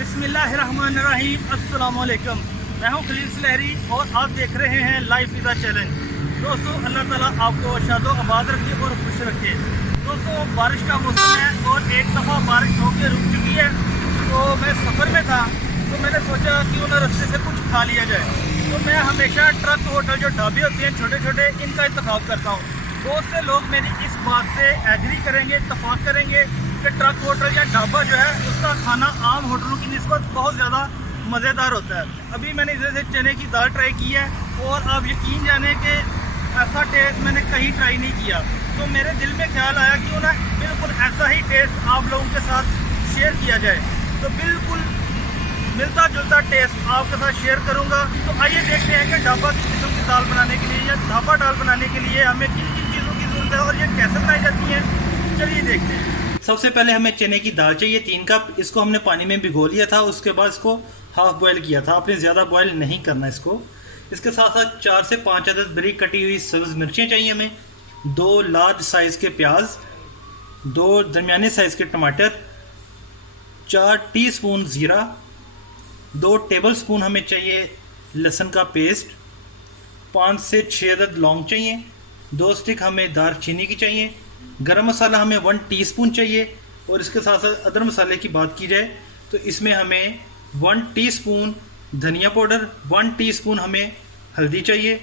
बिस्मिल्लाहिर्रहमानिर्रहीम। अस्सलाम वालेकुम। मैं हूं खलील सुलहरी और आप देख रहे हैं लाइफ इज़ अ चैलेंज। दोस्तों, अल्लाह ताला आपको शादो आबाद रखे और खुश रखे। दोस्तों, बारिश का मौसम है और एक दफ़ा बारिश होकर रुक चुकी है, तो मैं सफ़र में था तो मैंने सोचा क्यों ना रास्ते से कुछ खा लिया जाए। तो मैं हमेशा ट्रक होटल जो ढाबे होते हैं छोटे छोटे, इनका इंतखाब करता हूँ। बहुत से लोग मेरी इस बात से एग्री करेंगे, इत्तफाक करेंगे कि ट्रक होटल या ढाबा जो है उसका खाना आम होटलों की निस्बत बहुत ज़्यादा मज़ेदार होता है। अभी मैंने इधर से चने की दाल ट्राई की है और आप यकीन जाने कि ऐसा टेस्ट मैंने कहीं ट्राई नहीं किया। तो मेरे दिल में ख्याल आया कि ना बिल्कुल ऐसा ही टेस्ट आप लोगों के साथ शेयर किया जाए। तो बिल्कुल मिलता जुलता टेस्ट आपके साथ शेयर करूंगा। तो आइए देखते हैं कि ढाबा की किस्म की दाल बनाने के लिए या ढाबा दाल बनाने के लिए हमें किन किन चीज़ों की ज़रूरत है और ये कैसे बनाई जाती है। चलिए देखते हैं। सबसे पहले हमें चने की दाल चाहिए 3 कप। इसको हमने पानी में भिगो लिया था, उसके बाद इसको हाफ बॉयल किया था। आपने ज़्यादा बॉयल नहीं करना इसको। इसके साथ साथ 4 से 5 अदद बरीक कटी हुई सब्ज़ मिर्चें चाहिए हमें, 2 लार्ज साइज़ के प्याज, 2 दरमियाने साइज़ के टमाटर, 4 टीस्पून ज़ीरा, 2 टेबल स्पून हमें चाहिए लहसुन का पेस्ट, 5 से 6 अदद लौंग चाहिए, 2 स्टिक हमें दारचीनी की चाहिए, गरम मसाला हमें 1 टीस्पून चाहिए। और इसके साथ साथ अदर मसाले की बात की जाए तो इसमें हमें 1 टीस्पून धनिया पाउडर, 1 टीस्पून हमें हल्दी चाहिए,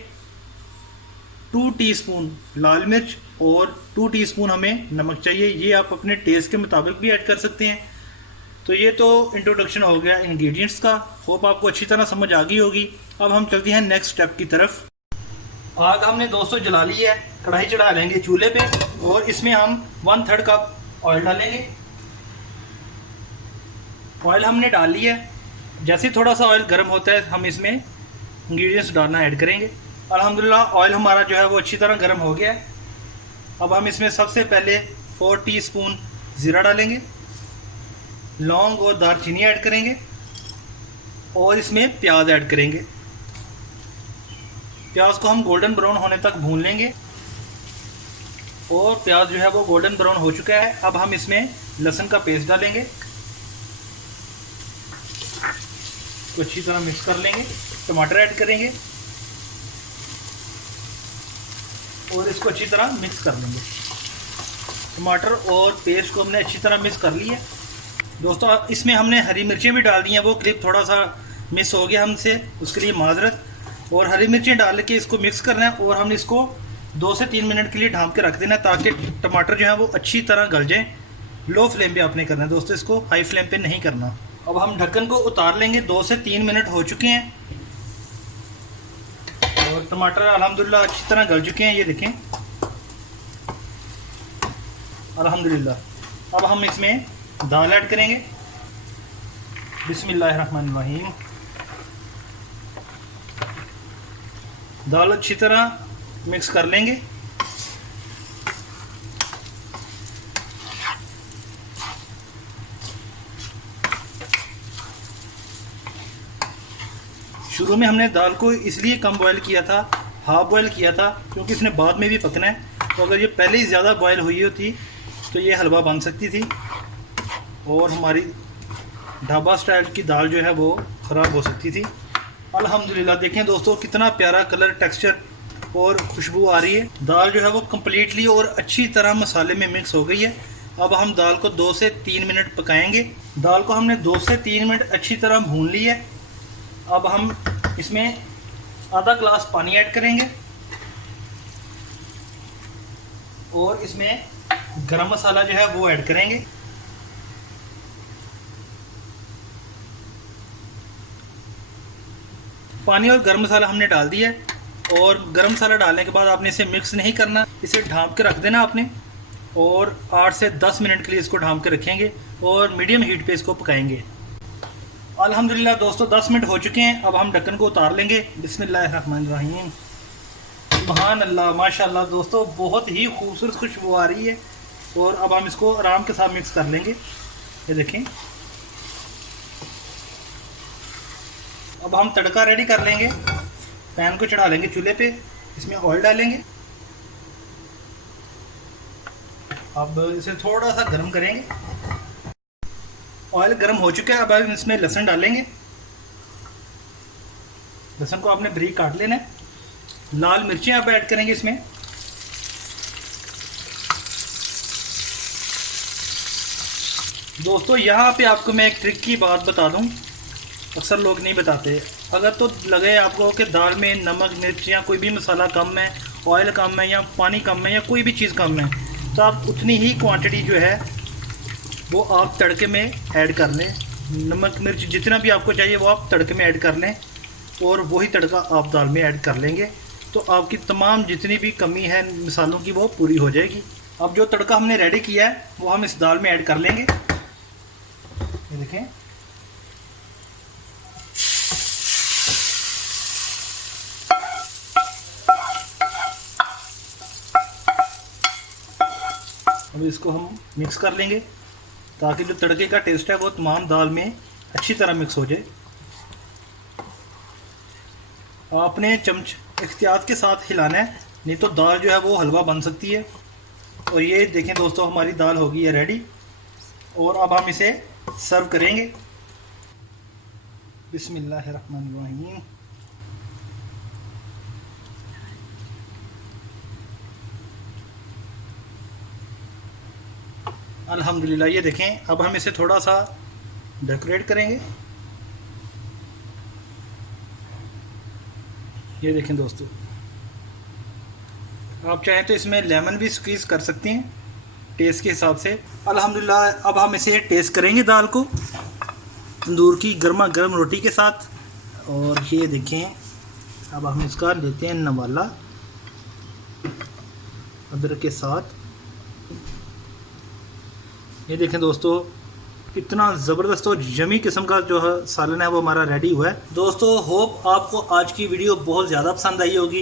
2 टीस्पून लाल मिर्च और 2 टीस्पून हमें नमक चाहिए। ये आप अपने टेस्ट के मुताबिक भी ऐड कर सकते हैं। तो ये तो इंट्रोडक्शन हो गया इंग्रेडिएंट्स का। होप आपको अच्छी तरह समझ आ गई होगी। अब हम चलते हैं नेक्स्ट स्टेप की तरफ। आग हमने 200 जला ली है, कढ़ाई चढ़ा लेंगे चूल्हे पे और इसमें हम 1/3 कप ऑयल डालेंगे। ऑयल हमने डाल लिया है। जैसे थोड़ा सा ऑयल गर्म होता है हम इसमें इंग्रेडिएंट्स डालना ऐड करेंगे। अल्हम्दुलिल्लाह ऑयल हमारा जो है वो अच्छी तरह गर्म हो गया है। अब हम इसमें सबसे पहले 4 टीस्पून ज़ीरा डालेंगे, लौंग और दालचीनी ऐड करेंगे और इसमें प्याज ऐड करेंगे। प्याज को हम गोल्डन ब्राउन होने तक भून लेंगे और प्याज जो है वो गोल्डन ब्राउन हो चुका है। अब हम इसमें लहसुन का पेस्ट डालेंगे, तो अच्छी तरह मिक्स कर लेंगे। टमाटर ऐड करेंगे और इसको अच्छी तरह मिक्स कर लेंगे। टमाटर और पेस्ट को हमने अच्छी तरह मिक्स कर लिया। दोस्तों, इसमें हमने हरी मिर्चें भी डाल दी हैं, वो क्लिप थोड़ा सा मिस हो गया हमसे, उसके लिए माजरत। और हरी मिर्चें डाल के इसको मिक्स करना है और हम इसको 2 से 3 मिनट के लिए ढाँप के रख देना ताकि टमाटर जो है वो अच्छी तरह गल जाएं। लो फ्लेम पे आपने करना है दोस्तों, इसको हाई फ्लेम पे नहीं करना। अब हम ढक्कन को उतार लेंगे। 2 से 3 मिनट हो चुके हैं और टमाटर अल्हम्दुलिल्लाह अच्छी तरह गल चुके हैं, ये देखें अल्हम्दुलिल्लाह। अब हम इसमें दाल ऐड करेंगे। बिस्मिल्लाहिर्रहमानिर्रहीम। दाल अच्छी तरह मिक्स कर लेंगे। शुरू में हमने दाल को इसलिए कम बॉयल किया था, हाफ बॉयल किया था, क्योंकि इसने बाद में भी पकना है। तो अगर ये पहले ही ज़्यादा बॉयल हुई होती तो ये हलवा बन सकती थी और हमारी ढाबा स्टाइल की दाल जो है वो ख़राब हो सकती थी। अल्हम्दुलिल्लाह देखें दोस्तों कितना प्यारा कलर, टेक्सचर और खुशबू आ रही है। दाल जो है वो कम्प्लीटली और अच्छी तरह मसाले में मिक्स हो गई है। अब हम दाल को 2 से 3 मिनट पकाएंगे। दाल को हमने 2 से 3 मिनट अच्छी तरह भून ली है। अब हम इसमें आधा ग्लास पानी ऐड करेंगे और इसमें गरम मसाला जो है वो ऐड करेंगे। पानी और गरम मसाला हमने डाल दिया है और गरम मसाला डालने के बाद आपने इसे मिक्स नहीं करना, इसे ढाँप के रख देना आपने और 8 से 10 मिनट के लिए इसको ढाँप के रखेंगे और मीडियम हीट पे इसको पकाएंगे। अल्हम्दुलिल्लाह दोस्तों 10 मिनट हो चुके हैं। अब हम ढक्कन को उतार लेंगे। बिस्मिल्लाहिर्रहमानिर्रहीम। सुभान अल्लाह, माशाअल्लाह दोस्तों बहुत ही खूबसूरत खुशबू आ रही है। और अब हम इसको आराम के साथ मिक्स कर लेंगे। ये देखें। अब हम तड़का रेडी कर लेंगे। पैन को चढ़ा लेंगे चूल्हे पे, इसमें ऑयल डालेंगे। अब इसे थोड़ा सा गर्म करेंगे ऑयल गर्म हो चुका है। अब हम इसमें लहसुन डालेंगे। लहसुन को आपने बारीक काट लेना है। लाल मिर्चें आप ऐड करेंगे इसमें। दोस्तों यहाँ पे आपको मैं एक ट्रिक की बात बता दूँ, अक्सर लोग नहीं बताते। अगर तो लगे आपको कि दाल में नमक मिर्च या कोई भी मसाला कम है, ऑयल कम है या पानी कम है या कोई भी चीज़ कम है, तो आप उतनी ही क्वांटिटी जो है वो आप तड़के में ऐड कर लें। नमक मिर्च जितना भी आपको चाहिए वो आप तड़के में ऐड कर लें और वही तड़का आप दाल में ऐड कर लेंगे, तो आपकी तमाम जितनी भी कमी है मसालों की वो पूरी हो जाएगी। अब जो तड़का हमने रेडी किया है वो हम इस दाल में ऐड कर लेंगे। ये देखें, अब इसको हम मिक्स कर लेंगे ताकि जो तड़के का टेस्ट है वो तमाम दाल में अच्छी तरह मिक्स हो जाए। आपने चम्मच एहतियात के साथ हिलाना है, नहीं तो दाल जो है वो हलवा बन सकती है। और ये देखें दोस्तों, हमारी दाल हो गई है रेडी और अब हम इसे सर्व करेंगे। बिस्मिल्लाहिर्रहमानिर्रहीम। अल्हम्दुलिल्लाह। ये देखें, अब हम इसे थोड़ा सा डेकोरेट करेंगे। ये देखें दोस्तों, आप चाहें तो इसमें लेमन भी स्क्वीज़ कर सकते हैं टेस्ट के हिसाब से। अल्हम्दुलिल्लाह। अब हम इसे टेस्ट करेंगे दाल को तंदूर की गर्मा गर्म रोटी के साथ। और ये देखें, अब हम इसका लेते हैं नवाला अदरक के साथ। ये देखें दोस्तों, कितना ज़बरदस्त और यमी किस्म का जो है सालन है वो हमारा रेडी हुआ है। दोस्तों होप आपको आज की वीडियो बहुत ज़्यादा पसंद आई होगी।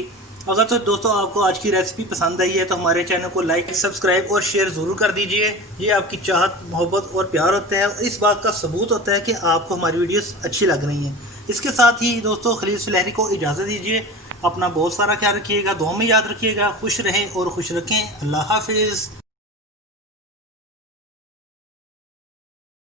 अगर तो दोस्तों आपको आज की रेसिपी पसंद आई है तो हमारे चैनल को लाइक, सब्सक्राइब और शेयर ज़रूर कर दीजिए। ये आपकी चाहत, मोहब्बत और प्यार होता है, इस बात का सबूत होता है कि आपको हमारी वीडियोस अच्छी लग रही हैं। इसके साथ ही दोस्तों खलील सुलहरी को इजाज़त दीजिए। अपना बहुत सारा ख्याल रखिएगा, दुआ में याद रखिएगा। खुश रहें और खुश रखें। अल्लाह हाफिज़।